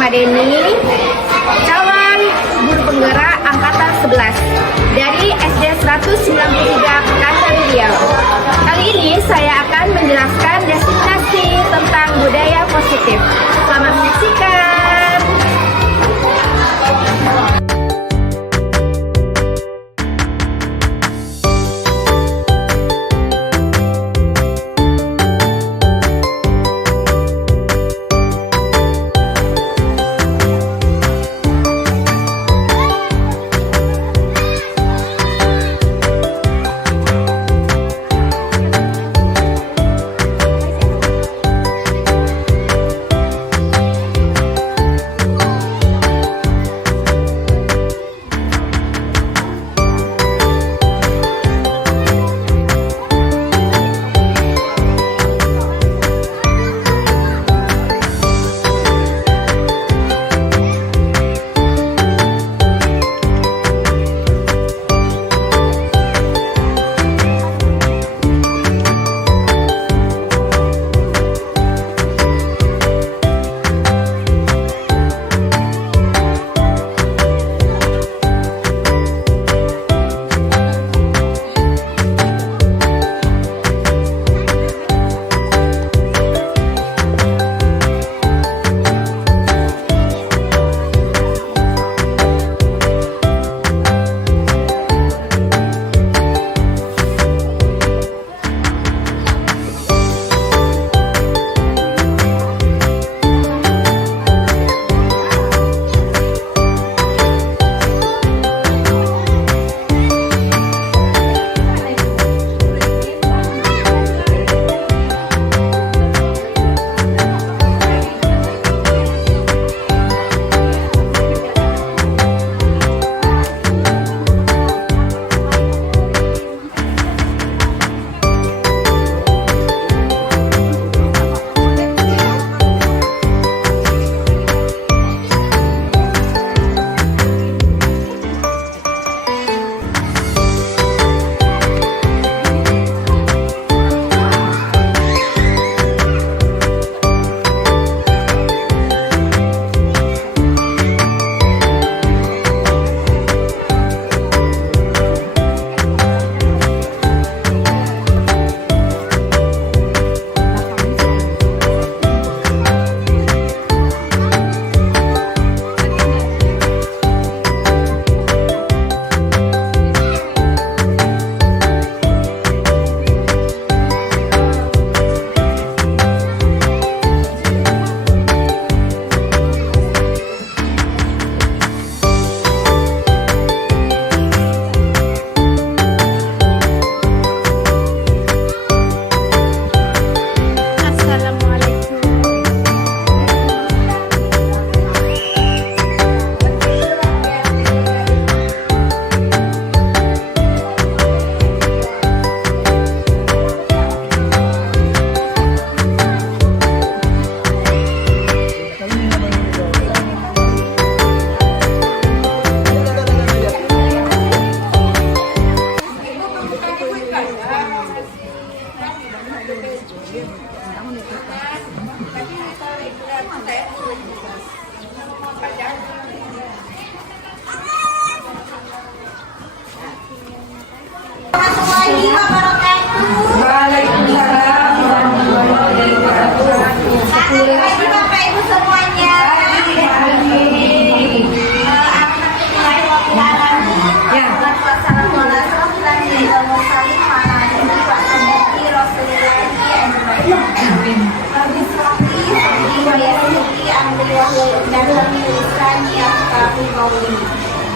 Ahmadeni, calon guru penggerak angkatan 11 dari SD 193 Pekanbaru Riau. Kali ini saya akan menjelaskan definisi tentang budaya positif. Selamat menyaksikan.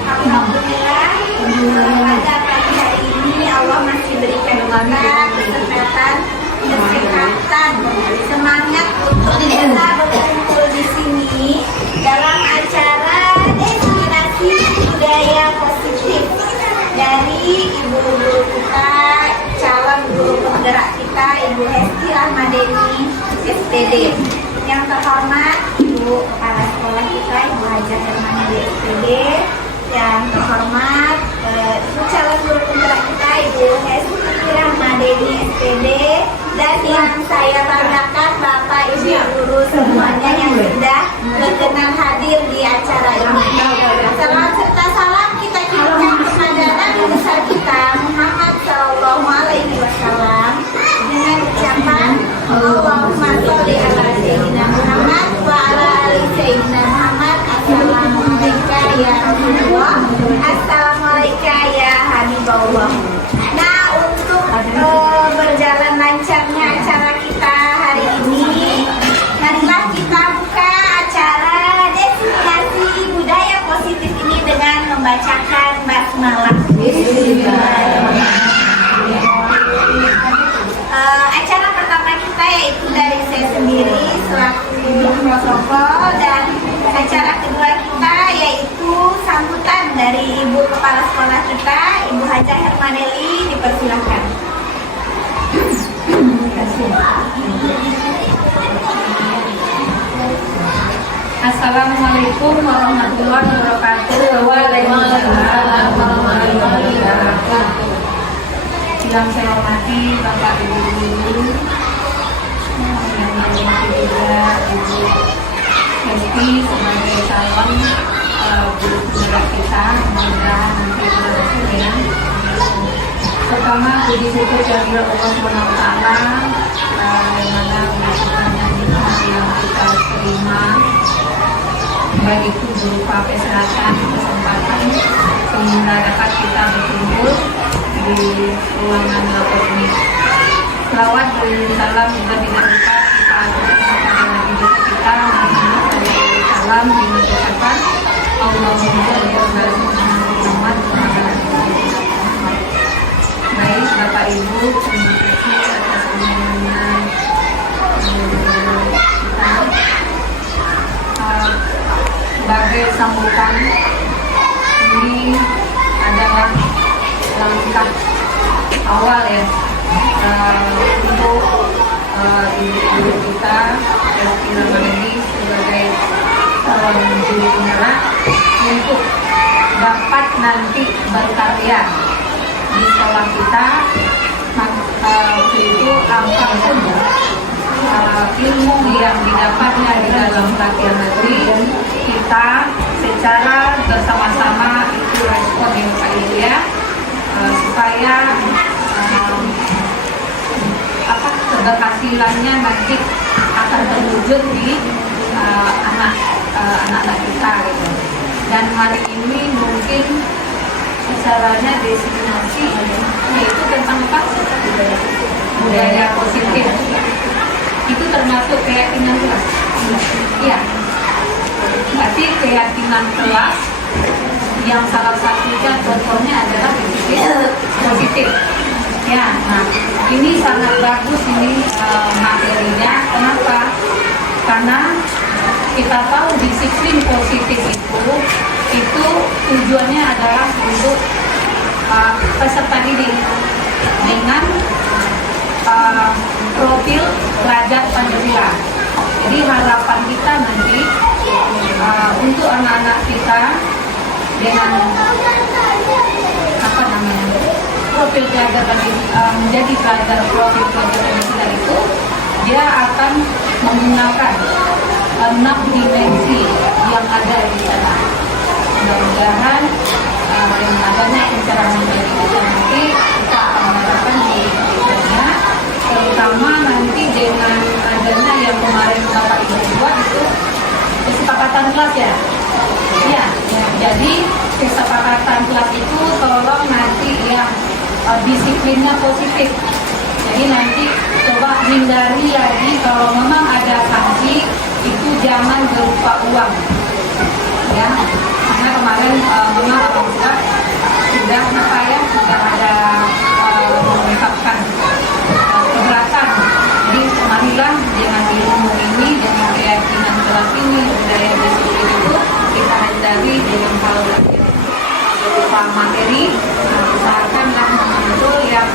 Alhamdulillah, pada pagi hari ini Allah masih berikan kita kesempatan, semangat untuk kita berkumpul di sini dalam acara destinasi budaya positif dari ibu guru kita, calon guru penggerak kita, Ibu Hesti Ahmadeni SPD. Yang terhormat Ibu Kepala Sekolah kita, Ibu Hajar Hermana di SPD. Yang terhormat Ibu calon guru penggerak kita, Ibu Hesti Ahmadeni SPD. Dan yang saya banggakan Bapak Ibu guru semuanya yang sudah berkenan hadir acara ini. Salam serta salam kita kirimkan kepada Nabi besar kita Muhammad Sallallahu Alaihi Wasallam dengan ucapan Allahumma sholli ala Sayyidina Muhammad wa ala ali Sayyidina Muhammad. Assalamualaikum ya Rasulullah, Assalamualaikum ya Habibullah. Nah, untuk berjalan lancarnya acara kita hari ini, marilah kita buka acara destinasi budaya positif ini dengan membacakan basmalah. Acara pertama kita yaitu dari saya sendiri selaku protokol, dan acara kedua kita yaitu sambutan dari Ibu Kepala Sekolah kita, Ibu Hajah Hermaneli, dipersilakan. Assalamualaikum warahmatullahi wabarakatuh. Waalaikumsalam warahmatullahi wabarakatuh. Yang saya hormati Bapak Ibu guru, yang hormati juga Ibu Hesti sebagai calon guru penggerak kita, mudah-mudahan nanti berhasil ya. Pertama, puji syukur kepada Allah Subhanahu wa Ta'ala yang mana melakukannya yang kita terima, baik itu berupa kesehatan, kesempatan sehingga dapat kita berkumpul di ruangan lapor ini. Selawat dan salam juga tidak lupa kita aturkan kepada Nabi kita Muhammad SAW di ucapan Allahumma sholli ala Muhammad. Baik Bapak Ibu, terima kasih atas undangan kita. Sebagai sambutan, ini adalah langkah awal ya untuk ibu-ibu kita Hesti Hermaneli sebagai calon guru penggerak untuk dapat nanti berkarya di sekolah kita. Waktu itu apapun ilmu yang didapatnya di dalam pelatihan negeri, kita secara bersama-sama itu respon yang baik ya, supaya keberhasilannya nanti akan terwujud di anak-anak kita gitu. Dan hari ini mungkin acaranya destinasi yaitu tentang apa? Budaya positif. Itu termasuk keyakinan kelas. Iya. Berarti keyakinan kelas yang salah satunya contohnya adalah positif. Ya, nah ini sangat bagus ini materinya. Kenapa? Karena kita tahu disiplin positif itu tujuannya adalah untuk peserta didik dengan profil derajat Pancasila. Jadi harapan kita nanti untuk anak-anak kita dengan apa namanya profil pelajar menjadi pelajar profil pelajar Pancasila itu, dia akan menggunakan 6 dimensi yang ada di sana. Mudah-mudahan dengan adanya pencerahan dari kita nanti kita akan mengharapkan di sana, terutama nanti dengan adanya yang kemarin Bapak Ibu buat itu kesepakatan kelas ya. Ya, jadi kesepakatan kelas itu tolong nanti yang disiplinnya positif. Jadi nanti coba hindari lagi kalau memang ada sanksi itu jangan berupa uang. Ya, karena kemarin memang orang tua sudah sudah ada mengungkapkan keberatan. Jadi marilah dengan ilmu ini, dengan keyakinan kelas ini, budaya disiplin itu kita hindari dengan hal berupa materi. Usahakanlah betul yang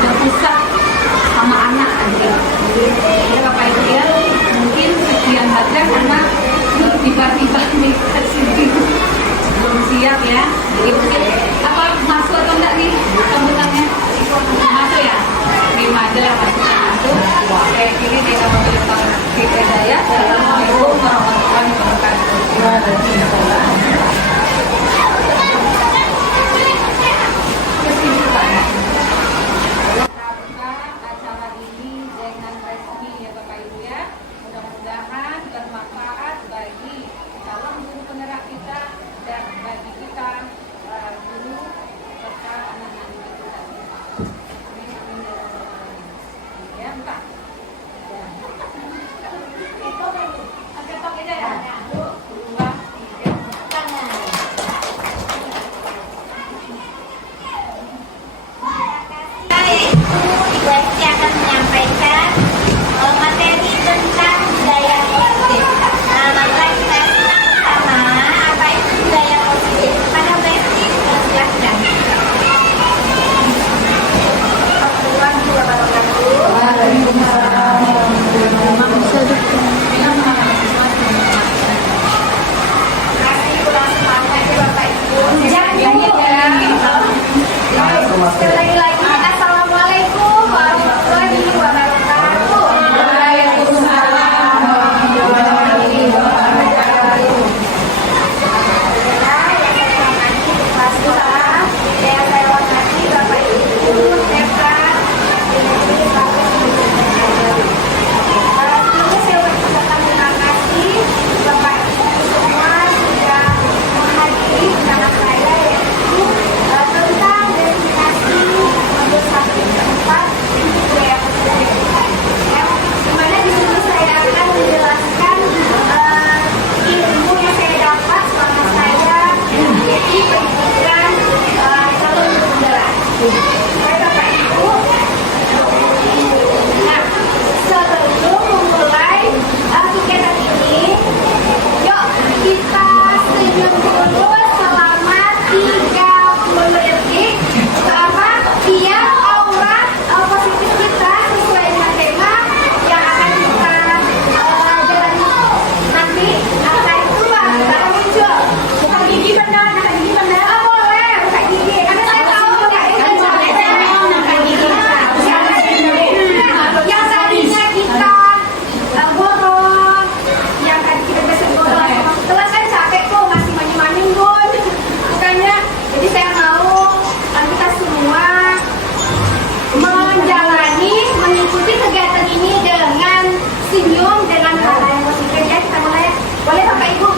berpusat sama anak aja. Jadi Bapak Ibu ya, mungkin sekian saja karena tiba-tiba dikasih belum siap ya. Jadi mungkin apa masuk atau enggak nih sambutannya? Masuk ya? Terima aja lah masuk. Saya kiri dia akan memberikan kita daya. Assalamualaikum warahmatullahi wabarakatuh.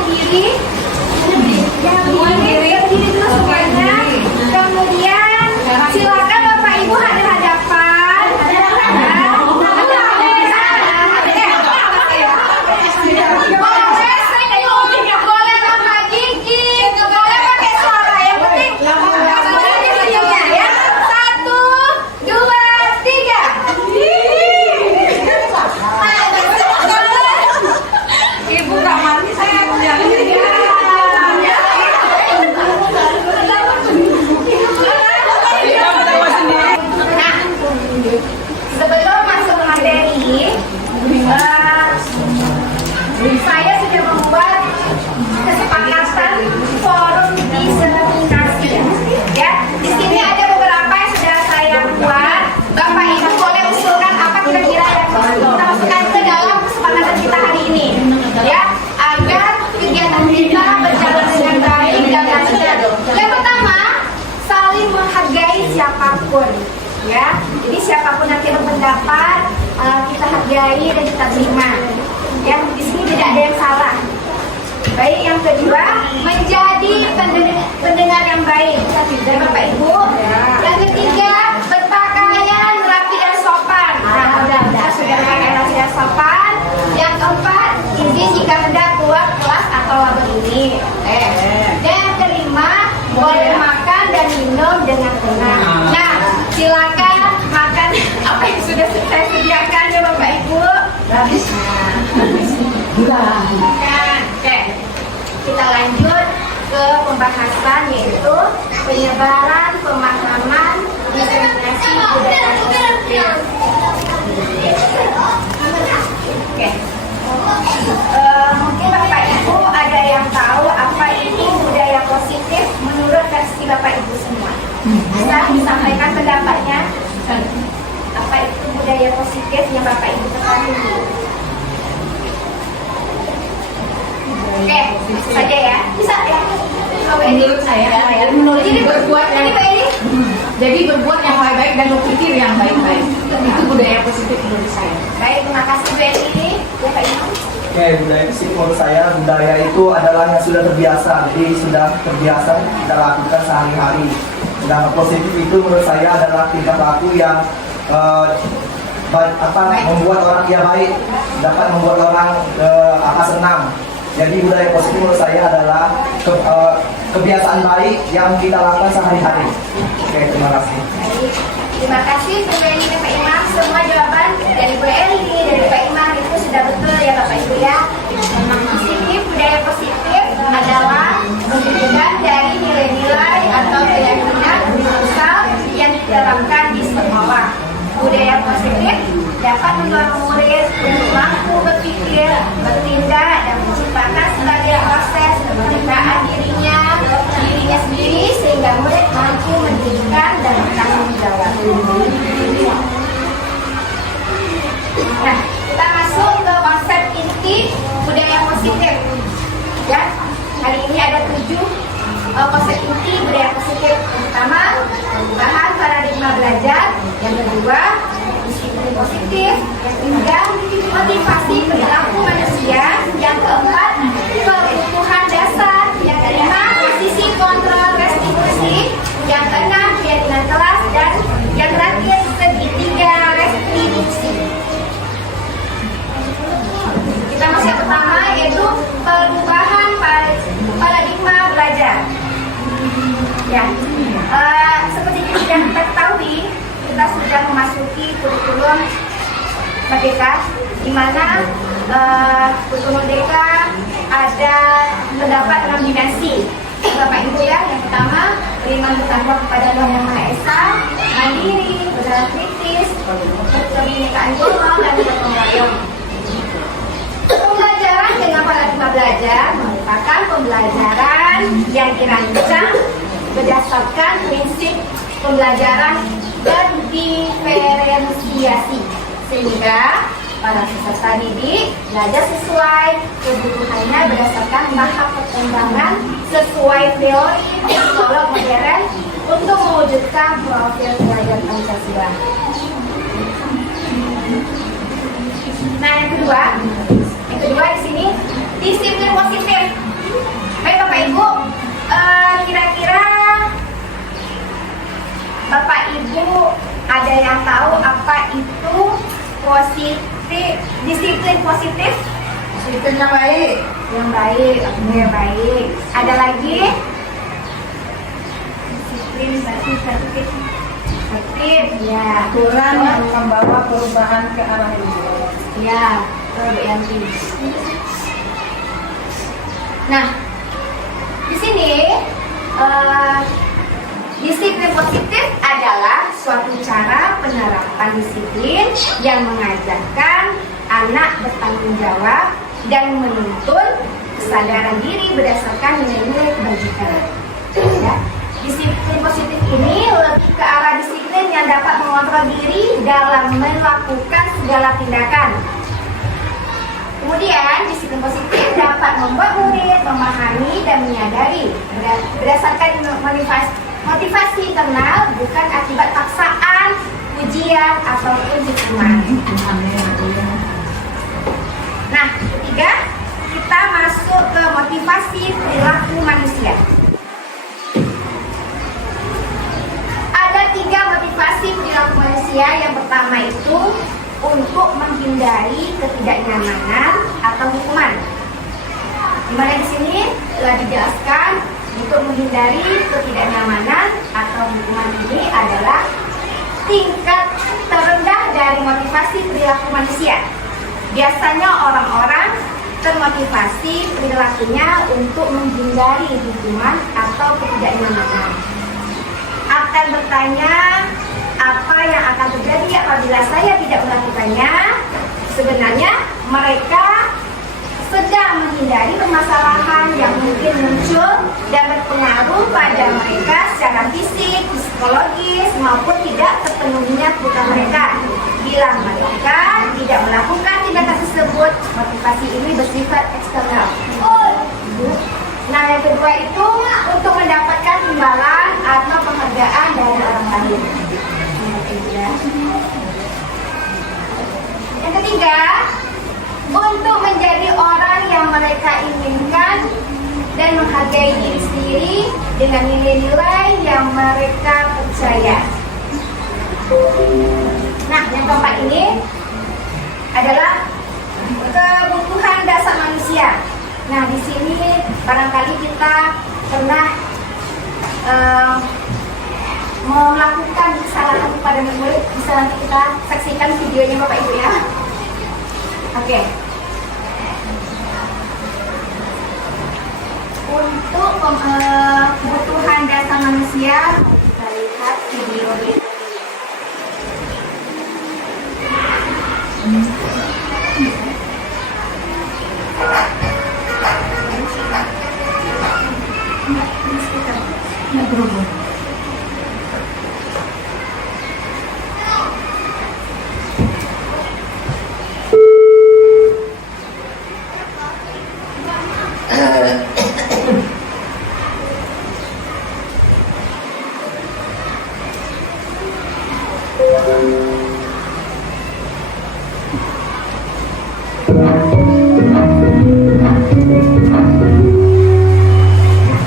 berdiri. Yang berdiri dulu semuanya. Kemudian silakan Bapak Ibu hadap-hadapan. Boleh Bapak gigit, boleh pakai suara. Yang penting ya. 1, 2, 3. Ibu nggak mandi, saya punya. Nah, sebelum masuk materi, saya sudah membuat kesepakatan forum diseminasi. Ya, di sini ada beberapa yang sudah saya buat. Bapak Ibu boleh usulkan apa kira-kira yang kita masukkan ke dalam kesepakatan kita hari ini, ya, agar kegiatan kita berjalan dengan baik dan lancar. Yang pertama, saling menghargai siapapun, ya. Jadi siapapun nanti berpendapat, kita hargai dan kita terima. Yang di sini tidak ada yang salah. Baik, yang kedua, menjadi pendengar yang baik dari Bapak Ibu. Yang ketiga, berpakaian rapi dan sopan. Nah, sudah berpakaian rapi dan sopan. Yang keempat, izin jika hendak keluar kelas atau laba ini. Dan yang kelima, boleh makan dan minum dengan tenang. Nah, silakan makan apa yang sudah saya sediakan ya Bapak Ibu. Habis. Oke, kita lanjut ke pembahasan yaitu penyebaran pemahaman diseminasi budaya positif. Oke. Mungkin Bapak Ibu ada yang tahu apa itu budaya positif menurut versi Bapak Ibu semua. Bisa disampaikan pendapatnya. Apa itu budaya positif yang Bapak Ibu ketahui? Oke, saja ya. Bisa ya. Menurut saya, Jadi berbuat ini Pak Edi. jadi berbuat yang baik-baik dan berpikir yang baik-baik. Itu budaya positif menurut saya. Baik, terima kasih Bu Edi. Ya Pak Imam. Oke, budaya positif menurut saya, budaya itu adalah yang sudah terbiasa, jadi sudah terbiasa kita lakukan sehari-hari. Dan positif itu menurut saya adalah tingkah laku yang membuat orang dia baik, dapat membuat orang senang. Jadi budaya positif menurut saya adalah kebiasaan baik yang kita lakukan sehari-hari. Oke, terima kasih. Baik, terima kasih Bu Edi dan Pak Imam. Semua jawaban dari Bu Edi dari Pak Imam itu sudah betul ya Bapak Ibu ya. Positif, budaya positif adalah menunjukkan dari nilai-nilai atau keyakinan universal yang diterapkan di sekolah. Budaya positif dapat mendorong murid untuk mampu berpikir, bertindak, dan menciptakan sebagai proses kemerdekaan dirinya sendiri sehingga murid mampu mendirikan dan bertanggung jawab. Nah, kita masuk ke konsep inti budaya positif. Ya, hari ini ada 7 konsep inti budaya positif. Yang pertama, perubahan paradigma belajar. Yang kedua, disiplin positif. Yang ketiga, motivasi perilaku manusia. Yang keempat, kebutuhan dasar. Yang kelima, sisi kontrol restitusi. Yang keenam, keyakinan kelas. Dan yang terakhir, segitiga restitusi. Kita masuk yang pertama yaitu perubahan paradigma belajar. Ya, seperti yang sudah kita ketahui, kita sudah memasuki kurikulum Merdeka, di mana kurikulum Merdeka ada terdapat 6 dimensi. Bapak Ibu ya, yang pertama beriman bertakwa kepada Allah Yang Maha Esa, mandiri, berjalan kritis, kebinekaan global dan gotong royong. Pembelajaran dengan paradigma belajar merupakan pembelajaran yang dirancang berdasarkan prinsip pembelajaran berdiferensiasi sehingga para peserta didik belajar sesuai kebutuhannya berdasarkan tahap perkembangan sesuai teori psikolog modern untuk mewujudkan profil pelajar Pancasila. Nah, yang kedua di sini disiplin positif. disiplin positif Disiplin yang baik. yang baik. Oke, baik. Ada lagi? Disiplin positif. Positif, ya. Aturan yang membawa perubahan ke arah yang baik. Ya, Bu Yanti. Nah, di sini disiplin positif adalah suatu cara penerapan disiplin yang mengajarkan anak bertanggung jawab dan menuntun kesadaran diri berdasarkan nilai-nilai kebajikan. Ya. Disiplin positif ini lebih ke arah disiplin yang dapat mengontrol diri dalam melakukan segala tindakan. Kemudian, disiplin positif dapat membuat murid memahami dan menyadari berdasarkan motivasi internal, bukan akibat paksaan, ujian, ataupun hukuman. Nah, ketiga, kita masuk ke motivasi perilaku manusia. Ada 3 motivasi perilaku manusia. Yang pertama itu untuk menghindari ketidaknyamanan atau hukuman. Dimana di sini telah dijelaskan untuk menghindari ketidaknyamanan atau hukuman ini adalah tingkat terendah dari motivasi perilaku manusia. Biasanya orang-orang termotivasi perilakunya untuk menghindari hukuman atau ketidaknyamanan. Akan bertanya, apa yang akan terjadi apabila saya tidak melakukannya? Sebenarnya mereka sedang menghindari permasalahan yang mungkin muncul dan berpengaruh pada mereka secara fisik, psikologis, maupun tidak terpenuhinya kebutuhan mereka. Bila mereka tidak melakukan tindakan tersebut, motivasi ini bersifat eksternal. Nah, yang kedua itu untuk mendapatkan imbalan atau penghargaan dari orang lain. Yang ketiga, untuk menjadi orang yang mereka inginkan dan menghargai diri sendiri dengan nilai-nilai yang mereka percaya. Nah, yang keempat ini adalah kebutuhan dasar manusia. Nah, di sini barangkali kita pernah melakukan kesalahan kepada murid. Bisa nanti kita saksikan videonya Bapak Ibu ya. Oke. Untuk kebutuhan dasar manusia, kita lihat video ini.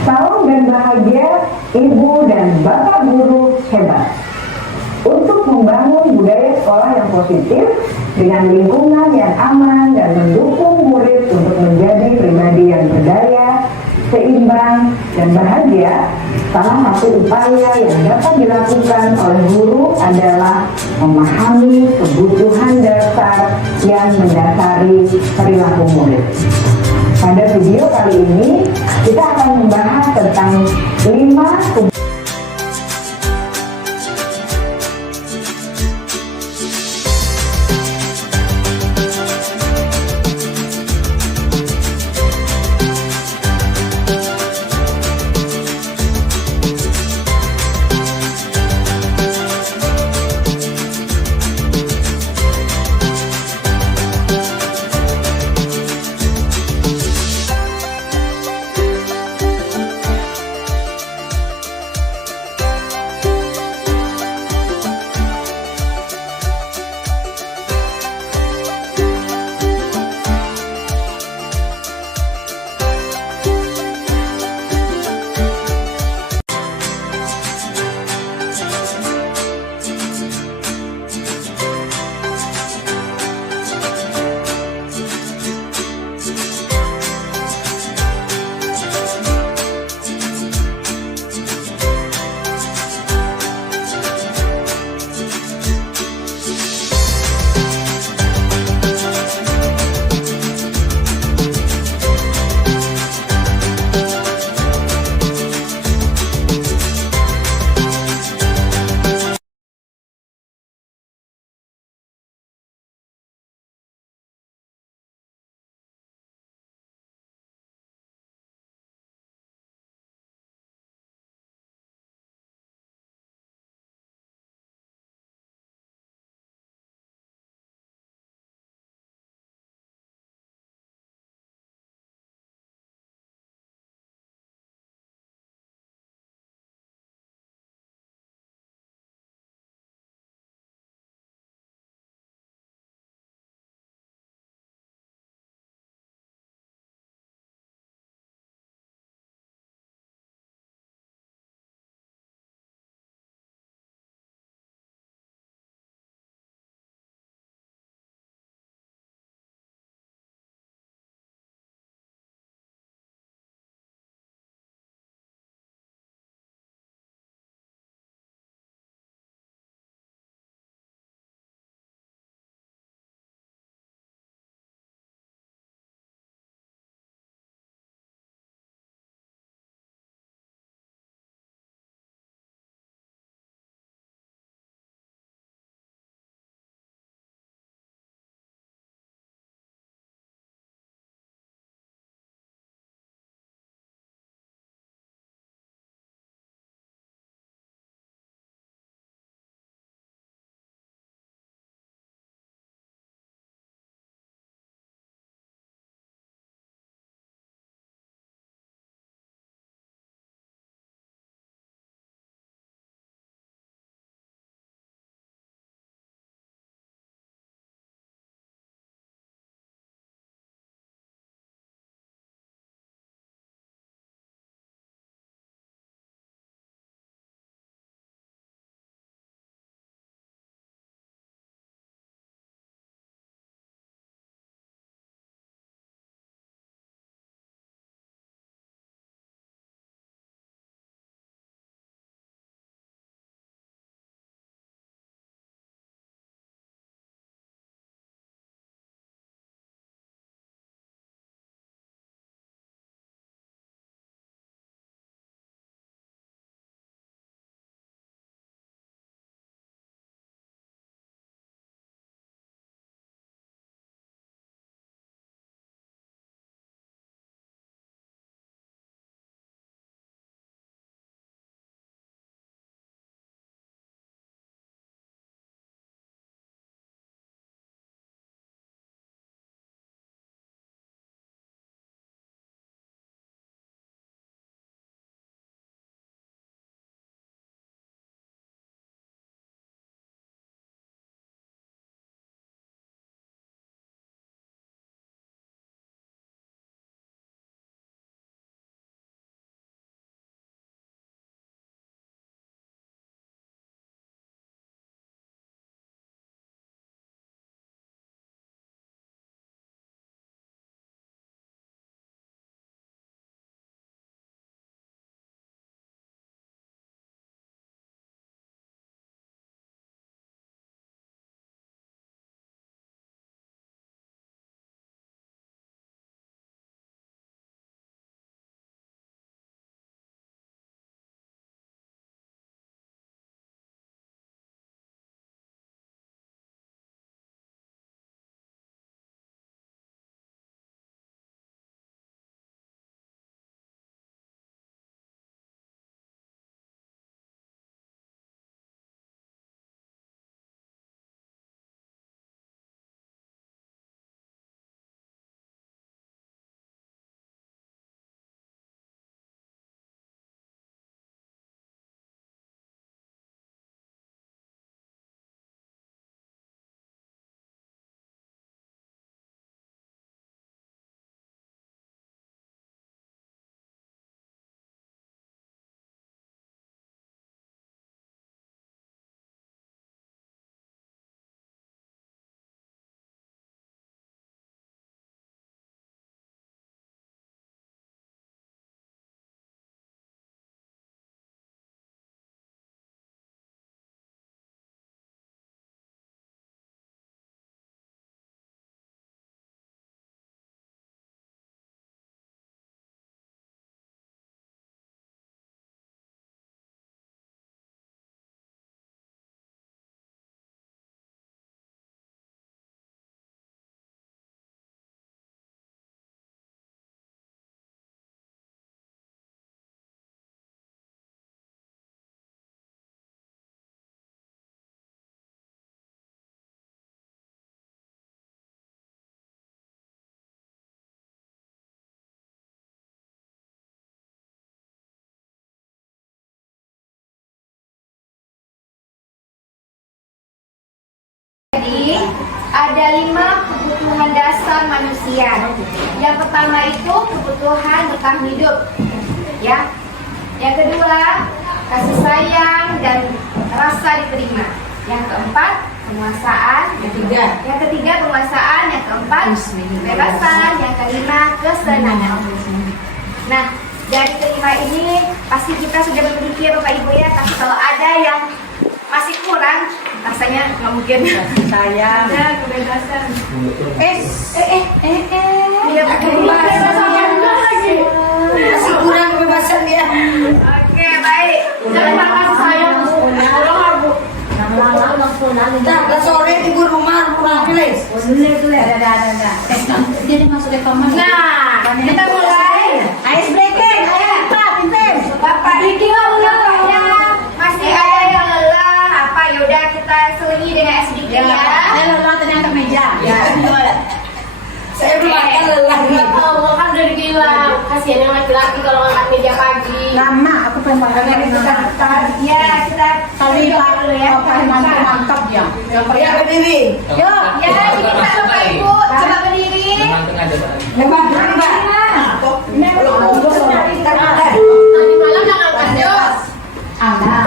Salam dan bahagia Ibu dan Bapak guru hebat. Untuk membangun budaya sekolah yang positif dengan lingkungan yang aman dan mendukung murid untuk menjadi pribadi yang berdaya, seimbang, dan bahagia, salah satu upaya yang dapat dilakukan oleh guru adalah memahami kebutuhan dasar yang mendasari perilaku murid. Pada video kali ini, kita akan membahas tentang 5 ada 5 kebutuhan dasar manusia. Yang pertama itu kebutuhan bertahan hidup, ya. Yang kedua, kasih sayang dan rasa diterima. Yang keempat, penguasaan. Yang ketiga, penguasaan. Yang keempat, kebebasan. Yang kelima, kesenangan. Nah, dari kelima ini pasti kita sudah berpikir Bapak Ibu ya, tapi kalau ada yang masih kurang, rasanya nggak mungkin. Sayang. Ada kebebasan. Iya, kebebasan lagi. Masih kurang kebebasan dia. Oke, baik. Jangan makan sayang. Udah sore ibu rumah pilih. Ada. Jadi masuk rekaman. Nah, kita mulai. Ice breaking. Ayo pimpin. Bapak Diki bapaknya masih ada yang lelah. Apa yaudah kita selingi dengan es sedikit ya. Saya lelah ternyata meja. Ya. Saya belum makan lelah nih. Allah kan udah dibilang kasihan yang laki-laki kalau ngangkat meja pagi. Lama aku pengen makan Ya kita kali dulu ya. mantap ya. Yang berdiri. Yuk, ya kita Bapak Ibu coba berdiri. Lebar. Tadi malam udah ngangkat jos. Ada.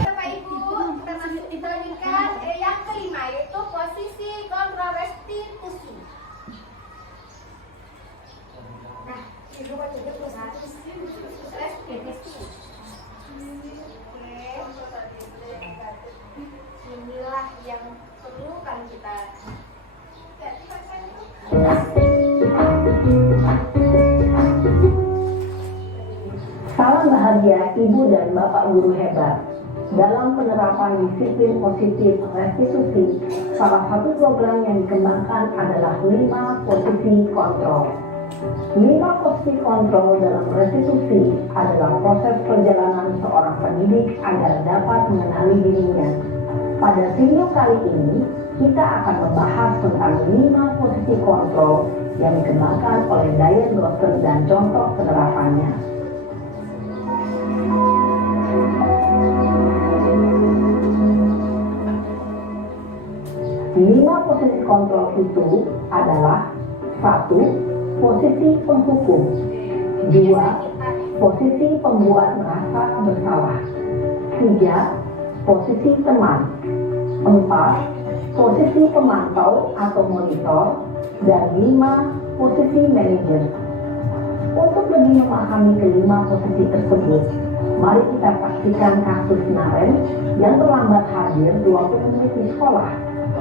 Bapak Ibu, kita masuk dilanjutkan yang kelima yaitu posisi kontrol restitusi. Nah, itu buat juga restitusi. Inilah yang perlu kan kita. Salam bahagia Ibu dan Bapak guru hebat. Dalam penerapan disiplin positif restitusi, salah satu program yang dikembangkan adalah 5 posisi kontrol. 5 posisi kontrol dalam restitusi adalah proses perjalanan seorang pendidik agar dapat mengenali dirinya. Pada video kali ini, kita akan membahas tentang 5 posisi kontrol yang dikembangkan oleh Diane Gosser dan contoh penerapannya. 5 posisi kontrol itu adalah 1. Posisi penghukum, 2. Posisi pembuat merasa bersalah, 3. Posisi teman, 4. Posisi pemantau atau monitor, dan 5. Posisi manajer. Untuk lebih memahami kelima posisi tersebut, mari kita saksikan kasus Naren yang terlambat hadir 20 menit di sekolah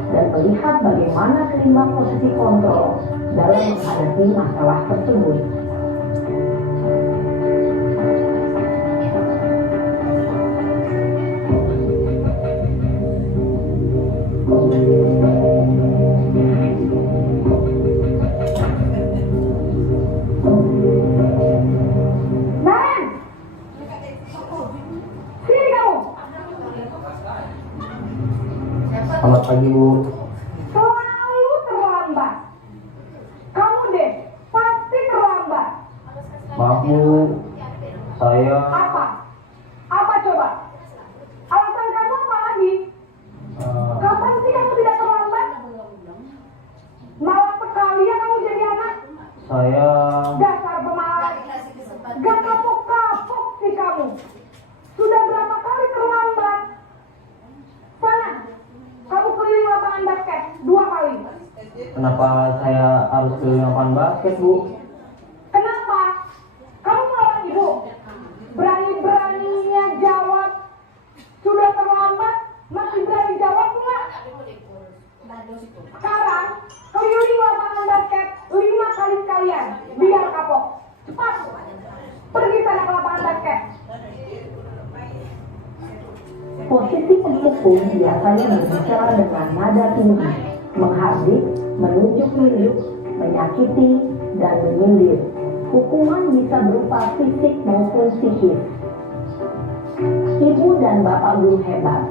dan melihat bagaimana kelima posisi kontrol dalam menghadapi masalah tersebut. Naren! Sini kamu! Selamat pagi, Bu. Selalu terlambat. Kamu deh, pasti terlambat. Maaf, Bu. Saya Apa? Apa coba? Alasan kamu apa lagi? Kapan sih kamu tidak terlambat? Malas sekali ya kamu jadi anak. saya Dasar pemalas. Gak kapok-kapok sih kamu. Sudah berapa kali terlambat? Sana, kamu keliling lapangan basket 2 kali. kenapa saya harus keliling lapangan basket, Bu? Kenapa? Kamu melawan ibu? Berani-beraninya jawab. Sudah terlambat, masih berani jawab enggak? Sekarang, keliling lapangan basket 5 kali sekalian. Biar kapok. Cepat. Pergi sana ke lapangan basket. Posisi penghukum biasanya berbicara dengan nada tinggi, menghardik, menunjuk-nunjuk, menyakiti, dan menyindir. Hukuman bisa berupa fisik maupun psikis. Ibu dan bapak guru hebat.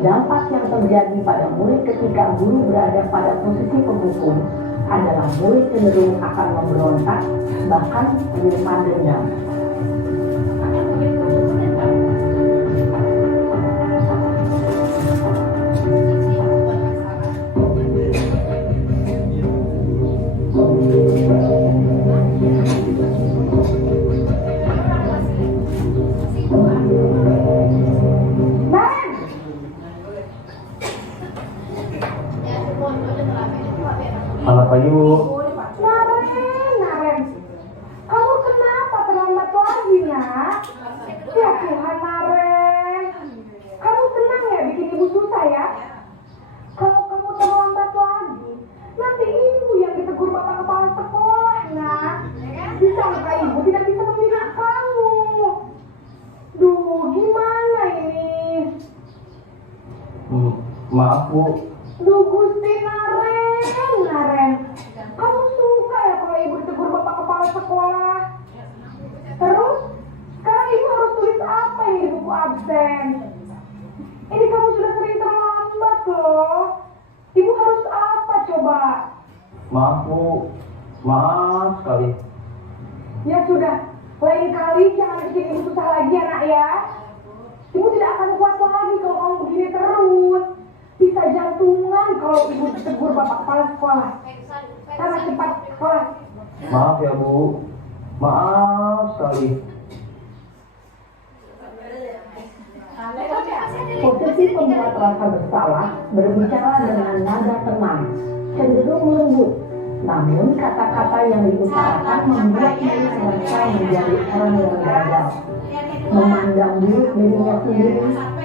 Dampak yang terjadi pada murid ketika guru berada pada posisi penghukum adalah murid cenderung akan memberontak, bahkan menyimpan dendam. Naren! Selamat pagi, Bu. Naren, kamu kenapa terlambat lagi, nak? Ya Tuhan, Naren, kamu senang ya bikin ibu susah ya? Kalau kamu terlambat lagi, nanti ibu yang ditegur bapak kepala sekolah, nak. Disangka ibu tidak bisa membina kamu. Duh, gimana ini? Maaf, Bu. Duh, Gusti Naren, kamu suka ya kalau ibu ditegur bapak kepala sekolah? Terus, sekarang ibu harus tulis apa ini di buku absen? Ini kamu sudah sering terlambat loh. Ibu harus apa coba? Maaf, Bu. Maaf sekali. Ya sudah, lain kali jangan bikin ibu susah lagi ya, nak ya. Ibu tidak akan kuat lagi kalau kamu begini terus. Bisa jantungan kalau ibu ditegur bapak kepala sekolah. Sana cepat sekolah. Maaf ya, Bu. Maaf sekali. Posisi pembuat rasa bersalah berbicara dengan nada tenang, cenderung lembut. Namun kata-kata yang diutarakan membuat diri mereka menjadi orang yang gagal, memandang buruk dirinya sendiri,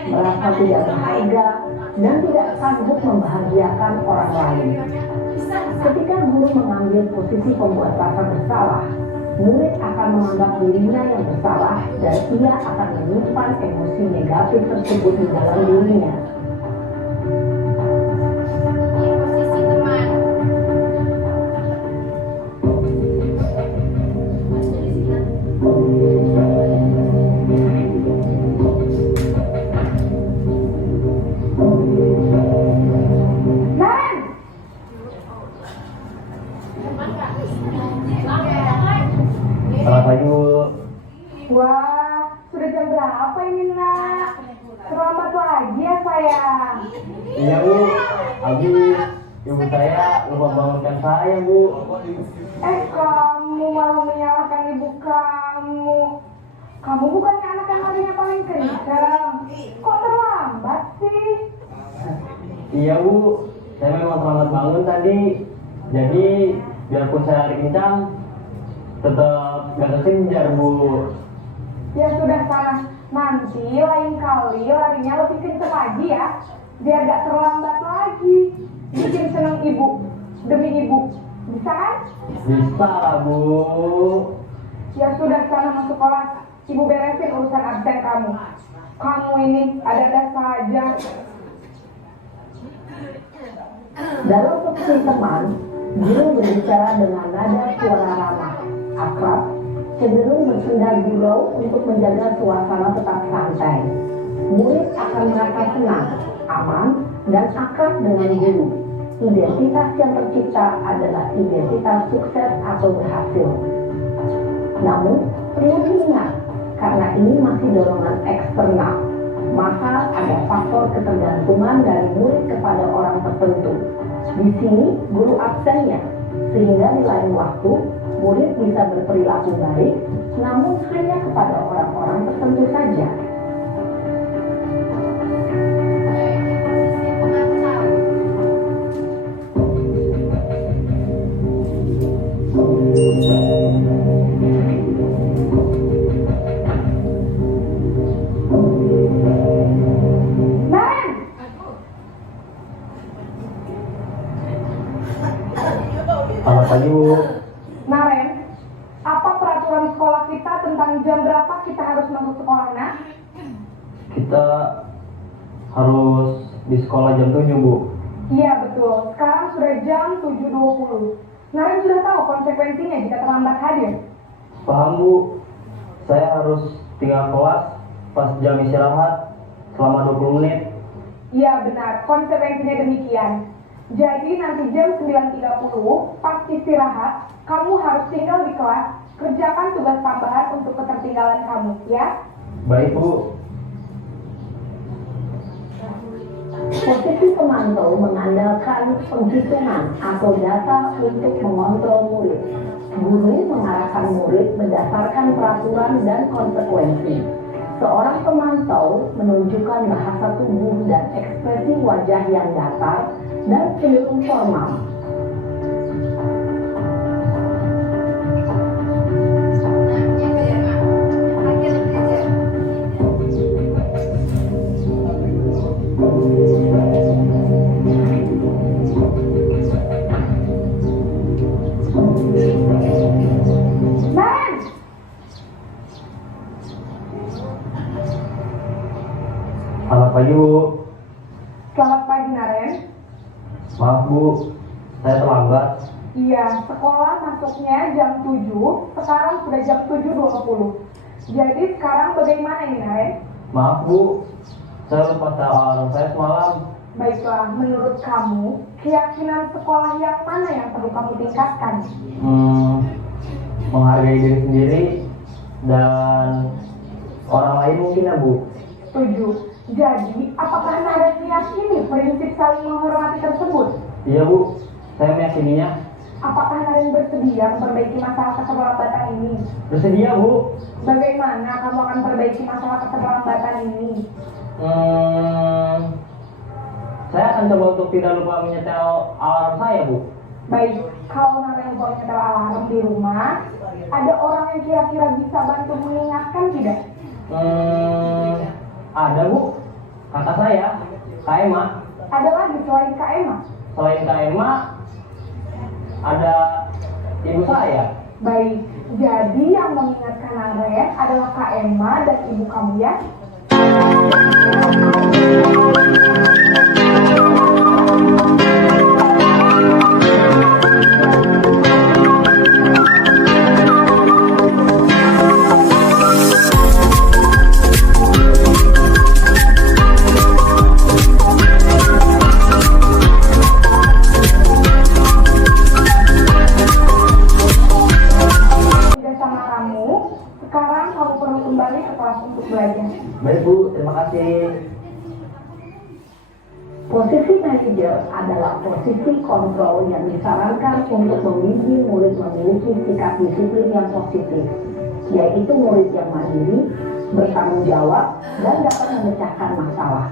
merasa tidak berharga, dan tidak sanggup membahagiakan orang lain. Ketika guru mengambil posisi pembuat rasa bersalah, murid akan menganggap dirinya yang bersalah dan ia akan menyimpan emosi negatif tersebut di dalam dirinya. Di posisi teman. Nan! Selamat pagi Bu. Wah, sudah jam berapa ini nak? Selamat lagi ya sayang. Iya Bu, habis ibu saya lupa bangunkan saya Bu. Kamu malah menyalahkan ibu kamu. Kamu bukannya anak yang harinya paling kencang. Kok terlambat sih? Iya Bu, saya memang terlambat bangun tadi. Jadi biarpun saya lari kencang, tetap gak kekejar Bu. Ya sudah sana. Nanti lain kali larinya lebih kencang lagi ya. Biar gak terlambat lagi. Bikin senang ibu. Demi ibu. Bisa kan? Bisa lah Bu. Ya sudah sana masuk kelas. Ibu beresin urusan absen kamu. Kamu ini ada-ada saja. Dalam posisi teman, guru berbicara dengan nada suara ramah, akrab, cenderung bersenda gurau untuk menjaga suasana tetap santai. Murid akan merasa senang, aman, dan akrab dengan guru. Identitas yang tercipta adalah identitas sukses atau berhasil. Namun, perlu diingat, karena ini masih dorongan eksternal, maka ada faktor ketergantungan dari murid kepada orang tertentu. Di sini, guru absennya, sehingga di lain waktu, murid bisa berperilaku baik, namun hanya kepada orang-orang tertentu saja. Selamat pagi Bu. Naren, apa peraturan sekolah kita tentang jam berapa kita harus masuk sekolah, nak? Kita harus di sekolah jam 7 Bu. Iya betul, sekarang sudah jam 7.20. Naren sudah tahu konsekuensinya jika terlambat hadir. Paham Bu. Saya harus tinggal kelas pas jam istirahat selama 20 menit. Iya benar, konsekuensinya demikian. Jadi nanti jam 9.30 pas istirahat, kamu harus tinggal di kelas, kerjakan tugas tambahan untuk ketertinggalan kamu, ya? Baik Bu. Posisi pemantau mengandalkan penghitungan atau data untuk mengontrol murid. Guru mengarahkan murid berdasarkan peraturan dan konsekuensi. Seorang pemantau menunjukkan bahasa tubuh dan ekspresi wajah yang datar dan cenderung formal. Selamat pagi Bu. Selamat pagi Naren. Maaf Bu, saya terlambat. Iya, sekolah masuknya jam 7, sekarang sudah jam 7.20. Jadi sekarang bagaimana ini Naren? Maaf Bu, saya lupa tahu alarm saya semalam. Baiklah, menurut kamu, keyakinan sekolah yang mana yang perlu kamu tingkatkan? Menghargai diri sendiri dan orang lain mungkin ya Bu. Setuju. Jadi, apakah Naren meyakini prinsip saling menghormati tersebut? Iya Bu, saya meyakininya. Apakah Naren bersedia memperbaiki masalah keterlambatan ini? Bersedia Bu. Bagaimana kamu akan perbaiki masalah keterlambatan ini? Saya akan coba untuk tidak lupa menyetel alarm saya Bu. Baik, kalau Naren lupa menyetel alarm di rumah, ada orang yang kira-kira bisa bantu mengingatkan tidak? Ada Bu, kakak saya, Kak Emma. Ada lagi selain Kak Emma? Selain Kak Emma, ada ibu saya. Baik, Jadi yang mengingatkan Aren adalah Kak Emma dan ibu kamu ya. Sudah sama kamu, sekarang kamu perlu kembali ke kelas untuk belajar. Baik Bu, terima kasih. Posisi manajer adalah posisi kontrol yang disarankan untuk membimbing murid memiliki sikap disiplin yang positif, yaitu murid yang mandiri, bertanggung jawab, dan dapat memecahkan masalah.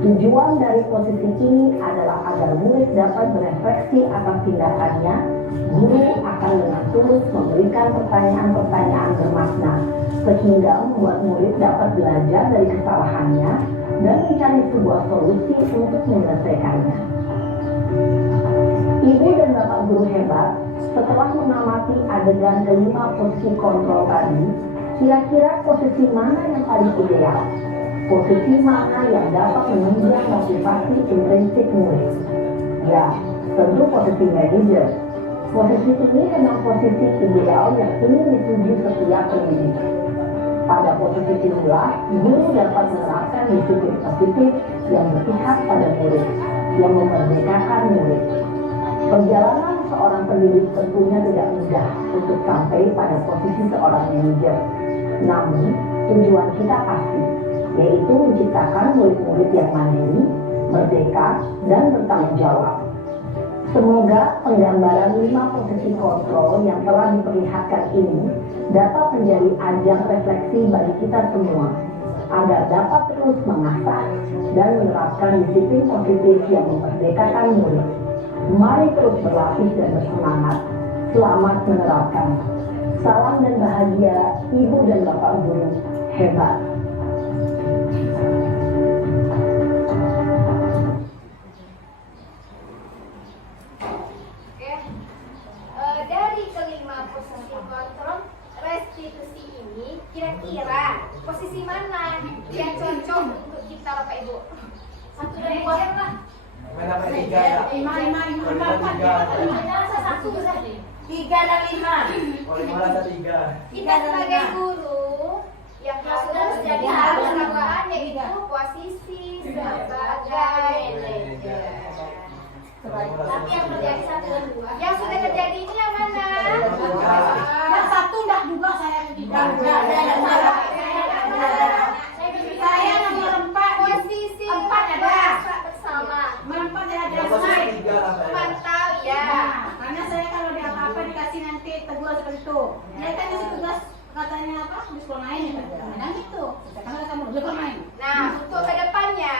Tujuan dari posisi ini adalah agar murid dapat berefleksi atas tindakannya. Guru akan dengan tulus memberikan pertanyaan-pertanyaan bermakna, sehingga membuat murid dapat belajar dari kesalahannya dan mencari sebuah solusi untuk menyelesaikannya. Ibu dan Bapak guru hebat, setelah mengamati adegan kelima posisi kontrol tadi, kira-kira posisi mana yang paling ideal? Posisi mana yang dapat menunjang motivasi intrinsik murid? Ya, tentu posisi manajer. Posisi ini memang posisi ideal yang ingin dituju setiap pendidik. Pada posisi inilah, guru dapat menerapkan disiplin positif yang berpihak pada murid, yang memerdekakan murid. Perjalanan seorang pendidik tentunya tidak mudah untuk sampai pada posisi seorang manajer. Namun, tujuan kita pasti, yaitu menciptakan murid-murid yang mandiri, merdeka, dan bertanggung jawab. Semoga penggambaran 5 posisi kontrol yang telah diperlihatkan ini dapat menjadi ajang refleksi bagi kita semua, agar dapat terus mengasah dan menerapkan disiplin positif yang memerdekakan murid. Mari terus berlatih dan bersemangat. Selamat menerapkan. Salam dan bahagia Ibu dan Bapak guru hebat. Dari kelima posisi kontrol restitusi ini, kira-kira posisi mana yang cocok untuk kita Bapak Ibu? Satu dan dua lah. Mana tiga ya? Tiga dan lima. Oh, lima ada tiga. Kita sebagai guru yang harus jadi harus melakukan yaitu posisi sebagai manajer. Tapi yang terjadi satu dan dua. Yang sudah terjadi ini yang mana? Yang satu enggak juga saya tidak. Saya nomor 4. Posisi 4 ada. bersama. 4 ada. Mantap ya. Karena saya kalau di apa-apa dikasih nanti teguran seperti itu. Dia kan isi tugas katanya apa? Di sekolah main ya. Nah gitu. Karena kamu di sekolah main. Nah, untuk kedepannya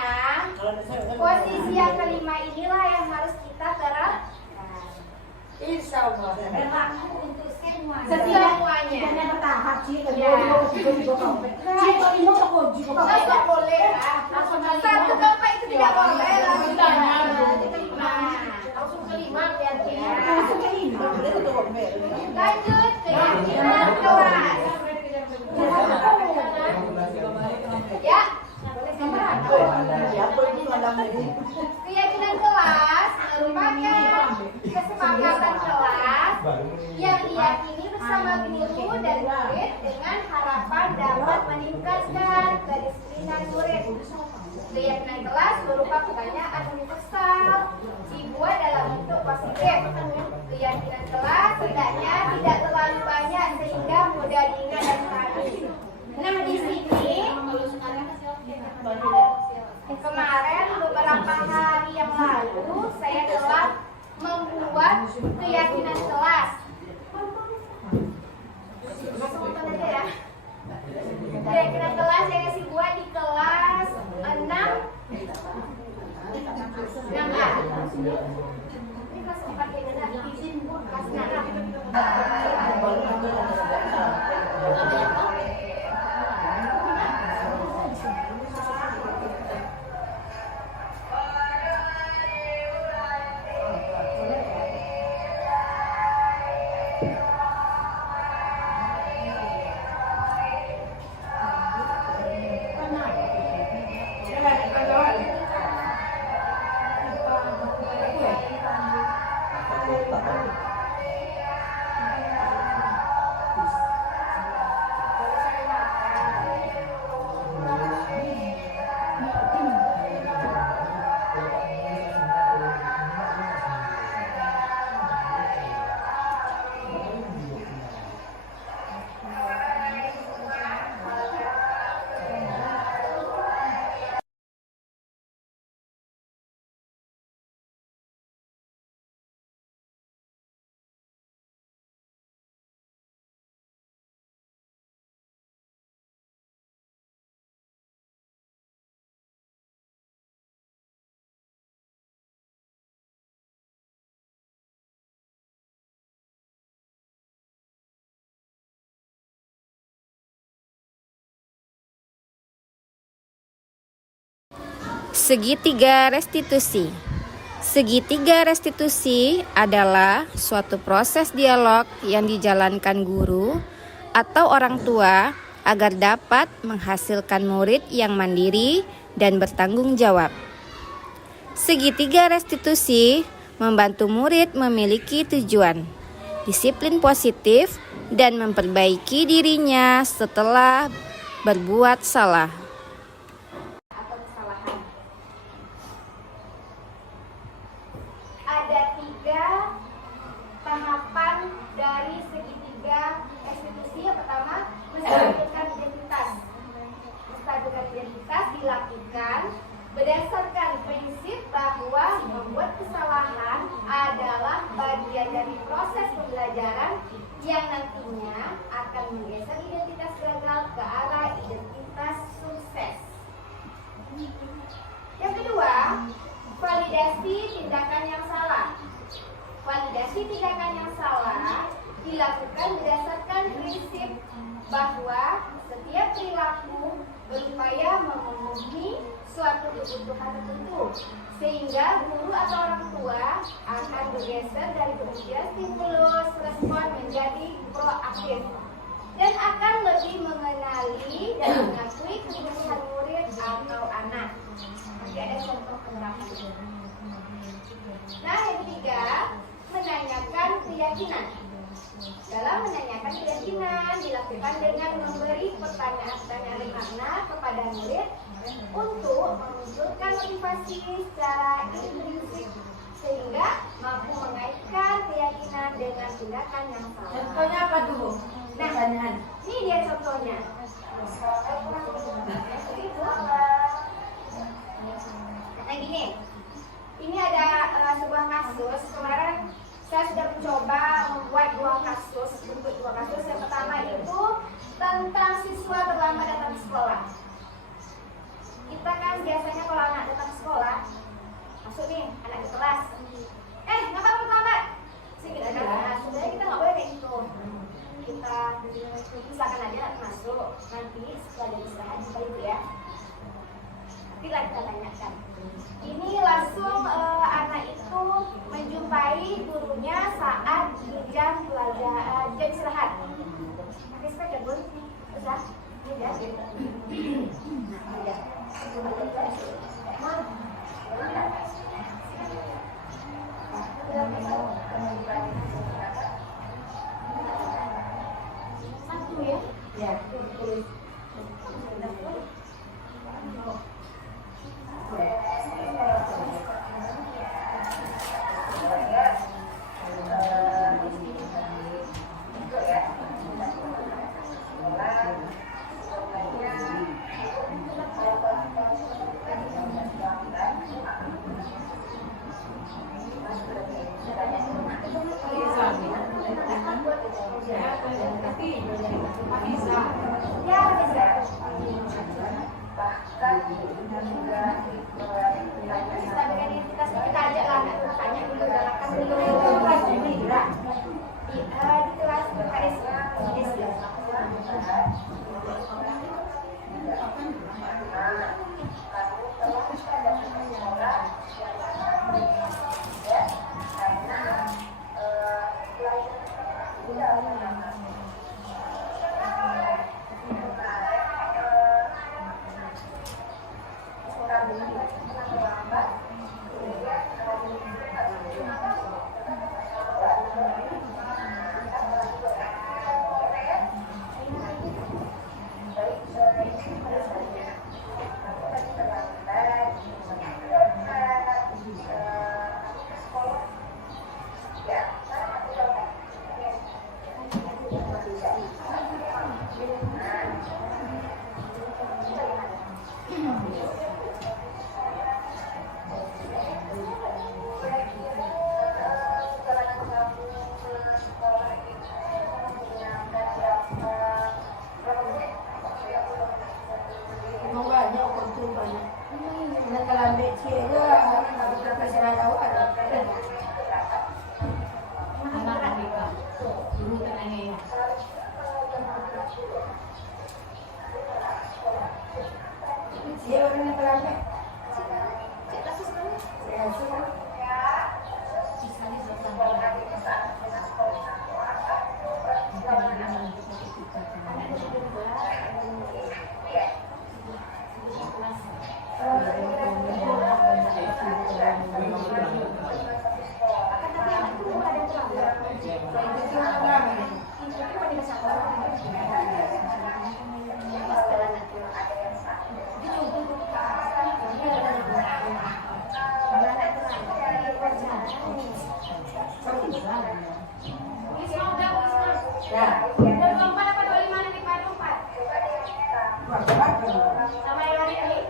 posisi yang kelima inilah yang harus kita terapkan. Insya Allah. Berlaku untuk semuanya. Tidak bertahap sih. Ya. Tidak boleh. Satu bapak itu tidak boleh. Langsung kelima berarti. Lanjut keyakinan kelas. Ya. Keyakinan kelas merupakan kesepakatan kelas yang diyakini bersama guru dan murid dengan harapan dapat meningkatkan kedisiplinan murid. Keyakinan kelas berupa pertanyaan universal dibuat dalam bentuk positif. Keyakinan kelas hendaknya tidak terlalu banyak sehingga mudah diingat dan dipahami. Nah, di sini kemarin beberapa hari yang lalu saya telah membuat keyakinan kelas. Sebentar aja ya. Keyakinan kelas saya kasih buat di kelas 6A. Ini kelas 4 ya, dan izin kelas 6. Segitiga restitusi. Segitiga restitusi adalah suatu proses dialog yang dijalankan guru atau orang tua agar dapat menghasilkan murid yang mandiri dan bertanggung jawab. Segitiga restitusi membantu murid memiliki tujuan, disiplin positif, dan memperbaiki dirinya setelah berbuat salah. Ada 3 tahapan dari segitiga restitusi. Yang pertama, menstabilkan identitas. Menstabilkan identitas dilakukan berdasarkan prinsip bahwa membuat kesalahan adalah bagian dari proses pembelajaran yang nantinya akan menggeser identitas gagal ke arah identitas sukses. Yang kedua, validasi tindakan yang salah. Validasi tindakan yang salah dilakukan berdasarkan prinsip bahwa setiap perilaku berupaya memenuhi suatu kebutuhan tertentu, sehingga guru atau orang tua akan bergeser dari bekerja stimulus respon menjadi proaktif dan akan lebih mengenali dan mengakui kebutuhan murid atau anak. Nanti ada contoh penerapan. Nah, yang ketiga, menanyakan keyakinan. Dalam menanyakan keyakinan dilakukan dengan memberi pertanyaan-pertanyaan bermakna kepada murid untuk memunculkan motivasi secara intrinsik sehingga mampu mengaitkan keyakinan dengan tindakan yang salah. Contohnya apa dulu? Nah, ini dia contohnya. Nah, gini, ini ada sebuah kasus. Kemarin saya sudah mencoba membuat 2 kasus, bentuk 2 kasus. Yang pertama itu tentang siswa terlambat datang ke sekolah. Kita kan biasanya kalau anak datang ke sekolah, masuk nih anak di kelas, kenapa kamu terlambat? Kita katakan, sebenarnya kita nggak boleh kayak gitu. Kita silakan aja masuk, nanti setelah dari istirahat kita itu ya. Nanti lah kita tanyakan. Ini langsung anak itu menjumpai gurunya saat di jam pelajaran, jam istirahat. Pakai sepeda bun, usah, tidak. Satu ya? Ya. Dia orang yang terlambat. Sama yang lain nih.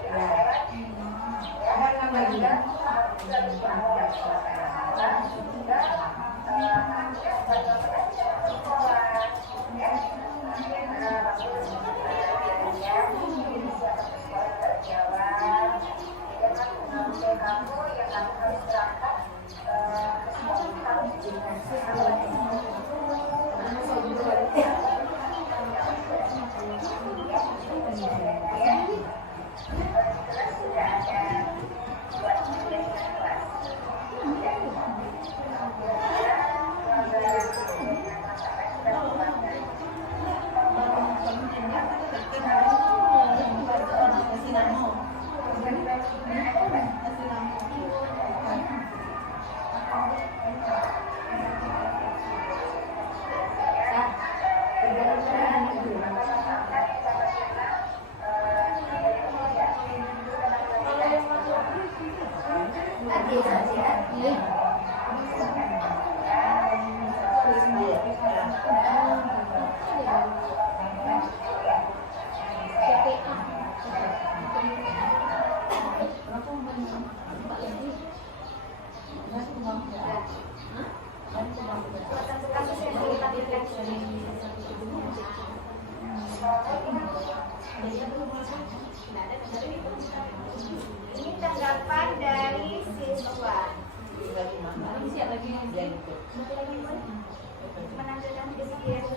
Ini tanggapan dari siswa. Menampilkan kesedihan.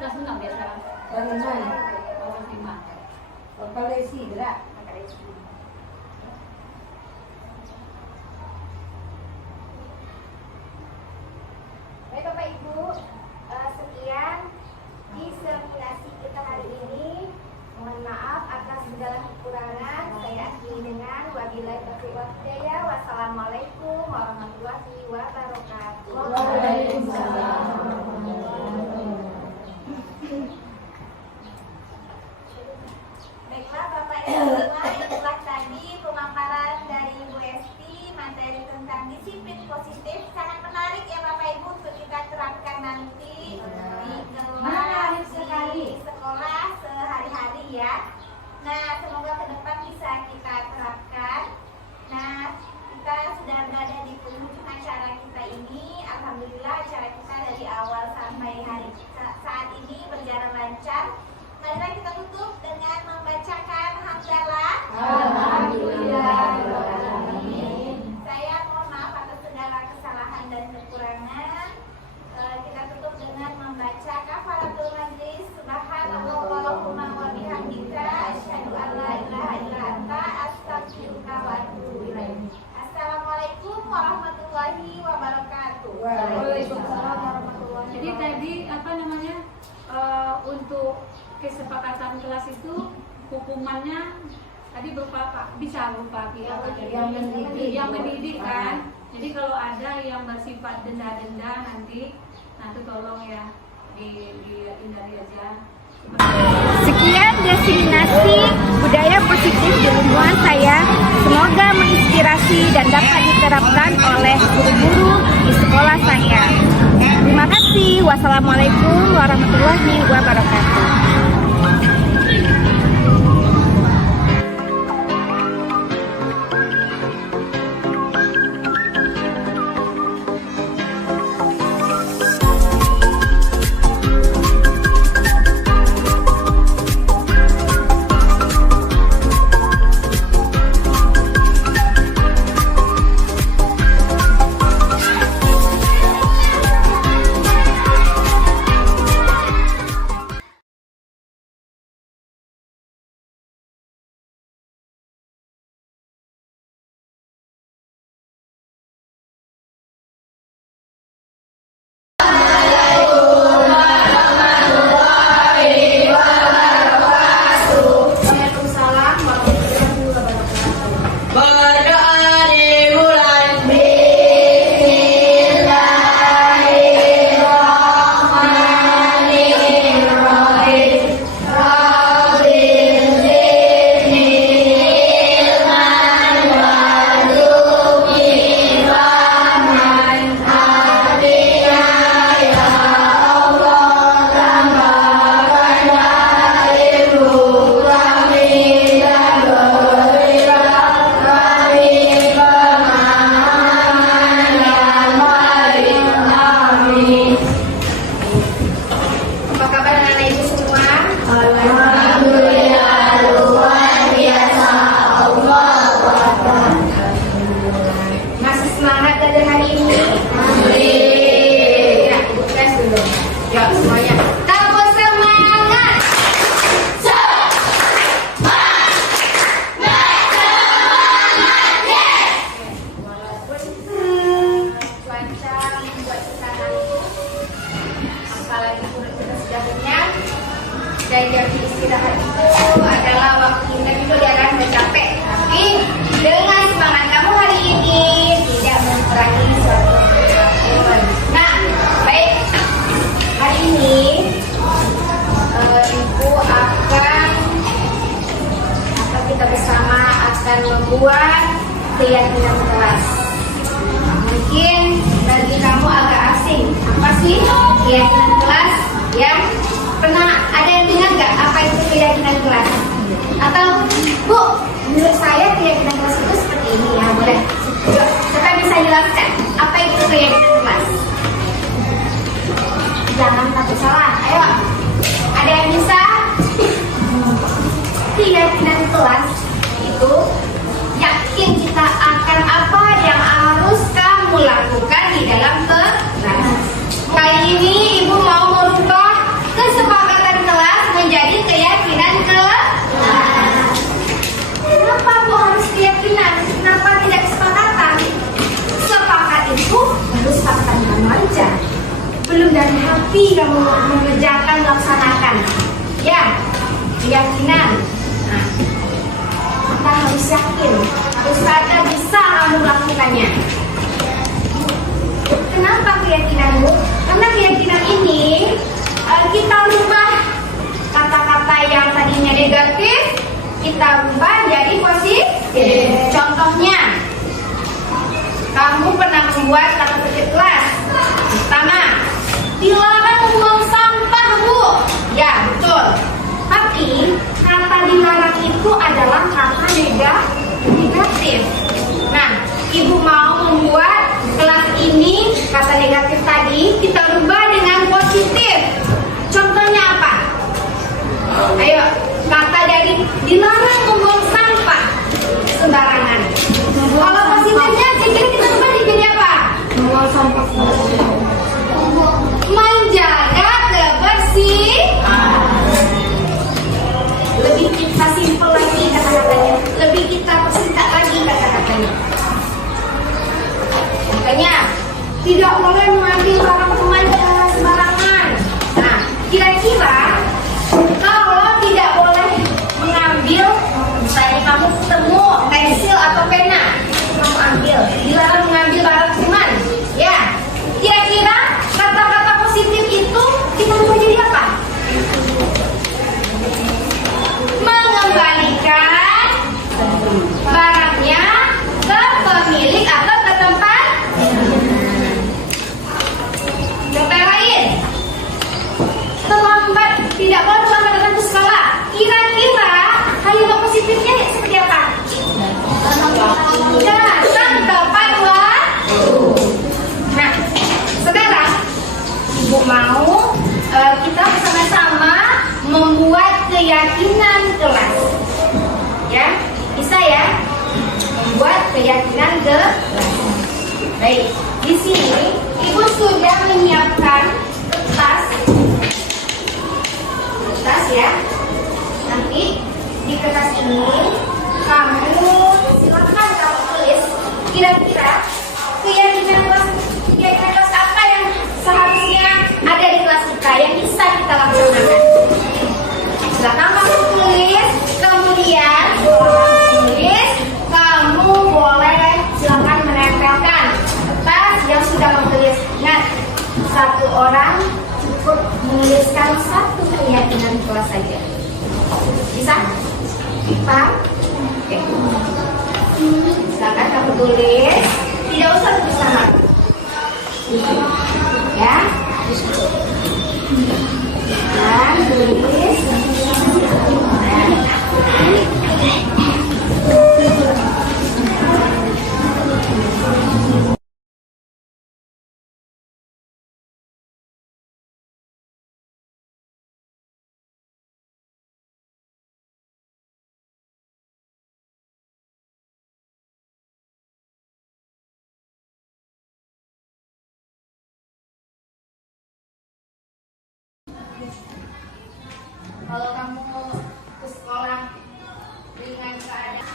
Kelas 6 ya sekarang? Kelas 5. Baik Bapak Ibu, sekian diseminasi kita hari ini. Mohon maaf atas segala kekurangan. Saya akhiri dengan wabillahi taufiq wal hidayah. Wassalamualaikum warahmatullahi wabarakatuh. Baiklah Bapak Ibu semua, itulah tadi pemaparan dari Ibu Esti materi tentang disiplin positif. Sangat menarik ya Bapak Ibu untuk kita terapkan nanti di kelas, di sekolah sehari-hari ya. Nah, semoga ke depan bisa kita terapkan. Nah, kita sudah berada di penghujung acara kita ini. Alhamdulillah acara kita dari awal sampai hari saat ini berjalan lancar. Marilah kita tutup dengan membacakan hamdalah. Alhamdulillah. Saya mohon maaf atas segala kesalahan dan kekurangan. Kita tutup dengan membaca kafaratul majlis. Subhanallahumma wa bihamdika asyhadu an la ilaha illa anta astaghfiruka wa atubu ilaik. Assalamualaikum warahmatullahi wabarakatuh. wabarakatuh. Waalaikumsalam warahmatullahi wabarakatuh. Jadi tadi apa namanya untuk kesepakatan kelas itu hukumannya tadi berupa apa? Bisa berupa yang mendidik kan. Jadi kalau ada yang bersifat denda-denda nanti tolong ya dihindari aja. Sekian diseminasi budaya positif di lingkungan saya. Semoga menginspirasi dan dapat diterapkan oleh guru-guru di sekolah saya. Terima kasih. Wassalamualaikum warahmatullahi wabarakatuh. Dan jam istirahat itu adalah waktu kita itu akan bercapek. Tapi dengan semangat kamu hari ini tidak mengurangi suatu kesempatan. Nah, baik. Hari ini Ibu akan atau kita bersama akan membuat keyakinan kelas. Mungkin bagi kamu agak asing. Apa sih keyakinan kelas? Ya. Pernah ada yang dengar nggak apa itu keyakinan kelas? Atau Bu, menurut saya keyakinan kelas itu seperti ini ya, boleh? Yuk, kita bisa jelaskan apa itu keyakinan kelas? Jangan takut salah, ayo. Ada yang bisa? Keyakinan kelas itu yakin kita akan apa yang harus kamu lakukan di dalam kelas. Kali ini Ibu mau merubah kesepakatan kelas menjadi keyakinan kelas. Kenapa Bu harus keyakinan? Kenapa tidak kesepakatan? Sepakat itu baru sepakatan kamu aja. Belum dari hati kamu mengerjakan, melaksanakan. Ya, keyakinan. Nah, kita harus yakin, harus ada bisa kamu melakukannya. Kenapa keyakinan Bu? Karena keyakinan ini kita rubah kata-kata yang tadinya negatif, kita rubah jadi positif. Contohnya, kamu pernah membuat kata petik kelas. Pertama, dilarang membuang sampah Bu. Ya, betul. Tapi kata dilarang itu adalah kata negatif. Nah, Ibu mau membuat kelas ini, kata negatif tadi, kita rubah dengan positif. Contohnya apa? Ayo, kata dari dilarang membuang sampah sembarangan. Kalau positifnya, kira-kira kita rubah jadi apa? Membuang sampah sembarangan. Menjaga kebersihan. Lebih kita simpel lagi kata-katanya, lebih kita persingkat lagi kata-katanya. Makanya tidak boleh mengambil barang teman sembarangan. Nah, kira-kira kalau tidak boleh mengambil, misalnya kamu ketemu pensil atau pena, kamu ambil, dilarang mengambil barang teman, ya. Kira-kira kata-kata positif itu kita mau jadi apa? Mengembalikan barangnya ke pemilik atau ke tempat. Contoh yang lain, terlambat, tidak boleh terlambat datang ke sekolah. Kira-kira kalimat positifnya seperti apa? Datang tepat waktu. Nah, sekarang Ibu mau kita bersama-sama membuat keyakinan kelas. Ya, bisa ya? Membuat keyakinan kelas. Baik, di sini Ibu sudah menyiapkan kertas ya. Nanti di kertas ini kamu silakan kamu tulis kira-kira keyakinan kelas apa yang seharusnya ada di kelas kita yang bisa kita laksanakan. Silakan kamu tulis, kemudian kamu boleh silakan menempelkan kertas yang sudah menulis. Ingat, satu orang cukup menuliskan satu keyakinan kelas saja. Bisa? Paham? Oke. Silakan kamu tulis. Tidak usah tulis sama. Ya. Dan tulis. Kalau kamu ke sekolah dengan keadaan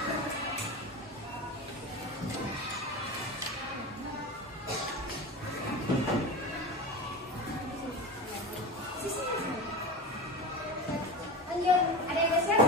lanjut, ada yang bersiap?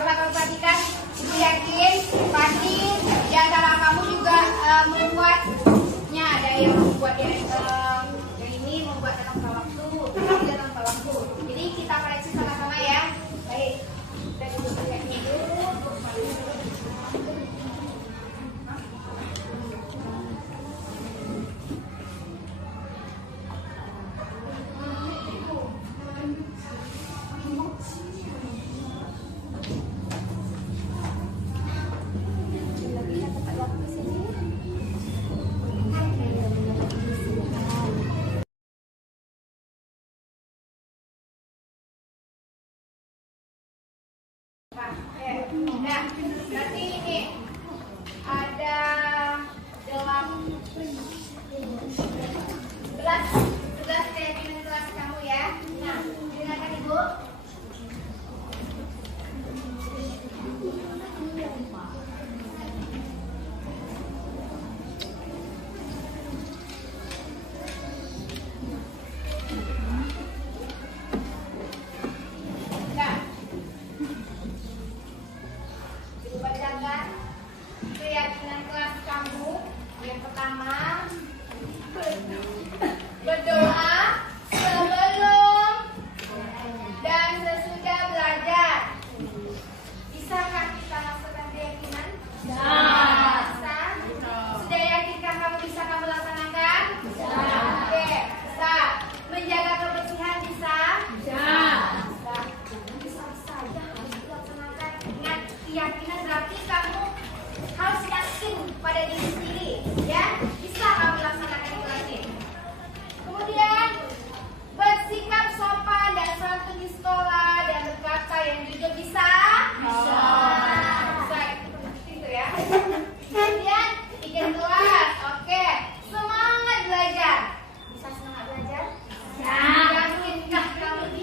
Coba kamu perhatikan, Ibu yakin pasti di antara kamu juga membuatnya. Ada yang membuat yang ini membuat dalam waktu, dalam waktu. Jadi kita koreksi sama-sama ya. Baik, kita duduk dulu.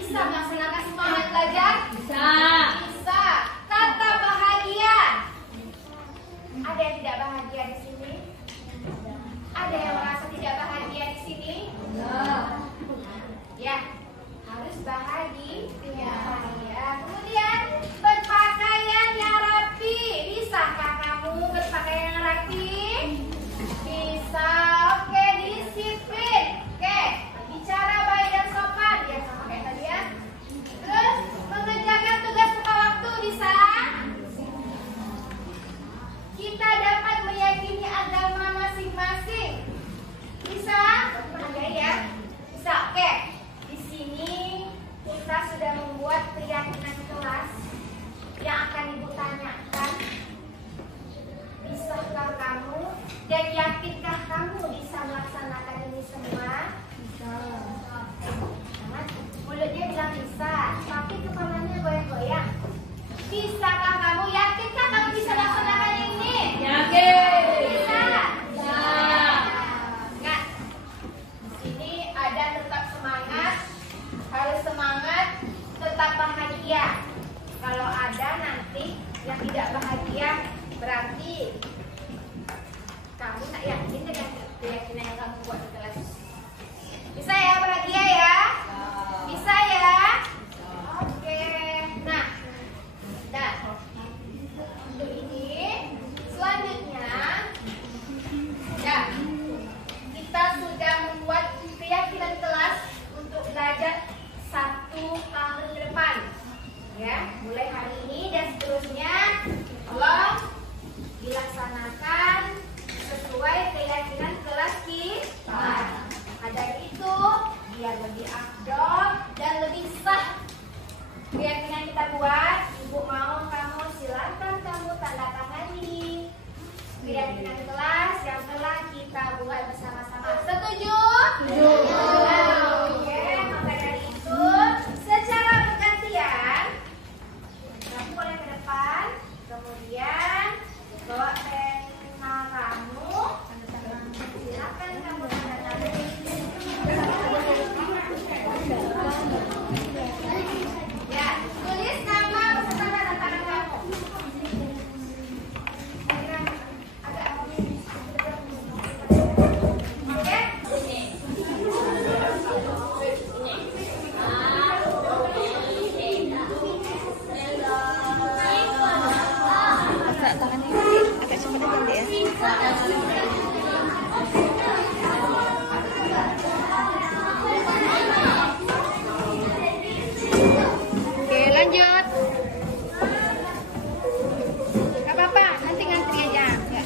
bisa melaksanakan semangat belajar? Bisa. Bisa. Tata bahagia. Ada yang tidak bahagia di sini? Ada yang merasa tidak bahagia di sini? Ya, harus bahagia. Bahagia. Kemudian berpakaian yang rapi. Bisakah kamu berpakaian yang rapi? Bisa. Oke, disiplin. Oke, bicara baik dan sopan. Ya, sama kayak tadi ya. Terus mengerjakan tugas tepat waktu. Bisa. Kita dapat meyakini agama masing-masing. Bisa? Ada ya? Bisa. Oke. Di sini kita sudah membuat keyakinan kelas yang akan Ibu tanyakan. Bisakah kamu dan yakinkah kamu bisa melaksanakan ini semua? Bisa. Mulutnya bilang bisa, tapi kepalanya goyang-goyang. Bisakah kamu? Yakinkah kamu bisa melaksanakan ini? Yakin. Bisa. Bisa. Ingat, di sini ada tetap semangat, harus semangat, tetap bahagia. Kalau ada nanti yang tidak bahagia, berarti kamu tak yakin dengan keyakinan yang kamu buat di kelas. Bisa ya bahagia ya? Bisa ya? Oke. Nah, dah. Untuk ini, selanjutnya, ya, kita sudah membuat keyakinan kelas untuk belajar 1 tahun ke depan. Ya, mulai hari ini dan seterusnya, tolong dilaksanakan sesuai keyakinan kelas kita. Ada itu biar lebih afdol dan lebih sah. Keyakinan kita buat, Ibu mau kamu silakan kamu tanda tangani keyakinan kelas yang telah kita buat bersama-sama. Setuju? Setuju. Oke, maka dari itu secara bergantian kamu boleh ke depan, kemudian bawa pena kamu, silakan kamu tanda tangani. Ya, tulis nama beserta tanda tangan kamu. Agak Oke, lanjut. Gak apa-apa, nanti ngantri aja. Ya.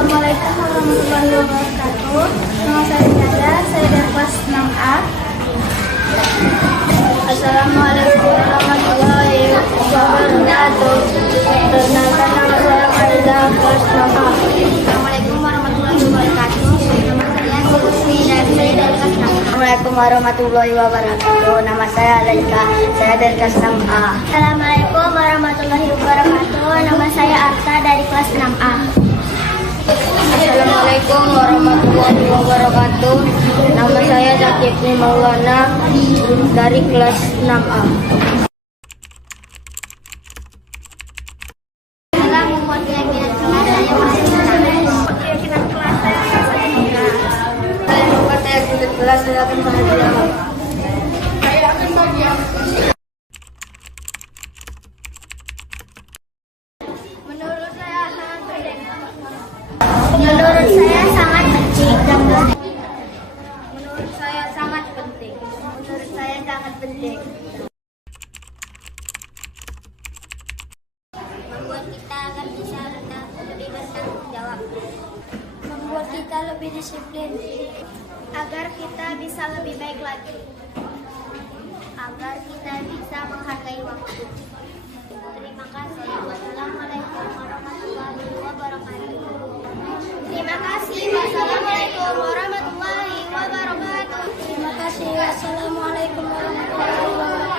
Assalamualaikum warahmatullahi wabarakatuh. Nama saya Nada, saya dari kelas 6A. Assalamualaikum warahmatullahi wabarakatuh. Perkenalkan nama saya Maida, kelas 6A. Assalamualaikum warahmatullahi wabarakatuh. Nama saya Sulfi dan saya dari kelas 6A. Assalamualaikum warahmatullahi wabarakatuh. Nama saya Alaika, saya dari kelas 6A. Assalamualaikum warahmatullahi wabarakatuh. Nama saya Arta dari kelas 6A. Assalamualaikum warahmatullahi wabarakatuh. Nama saya Zakifni Maulana dari kelas 6A. Dalam membuat keyakinan kelas saya masih membuat keyakinan kelas saya bahagia. Saya membuat keyakinan kelas saya akan bahagia. Saya akan bahagia. Menurut saya sangat penting. Menurut saya sangat penting. Menurut saya sangat penting. Menurut saya sangat penting. Membuat lebih disiplin, agar kita bisa lebih baik lagi, agar kita bisa menghargai waktu. Terima kasih. Wassalamualaikum warahmatullahi wabarakatuh. Terima kasih. Wassalamualaikum warahmatullahi wabarakatuh. Terima kasih. Wassalamualaikum warahmatullahi wabarakatuh.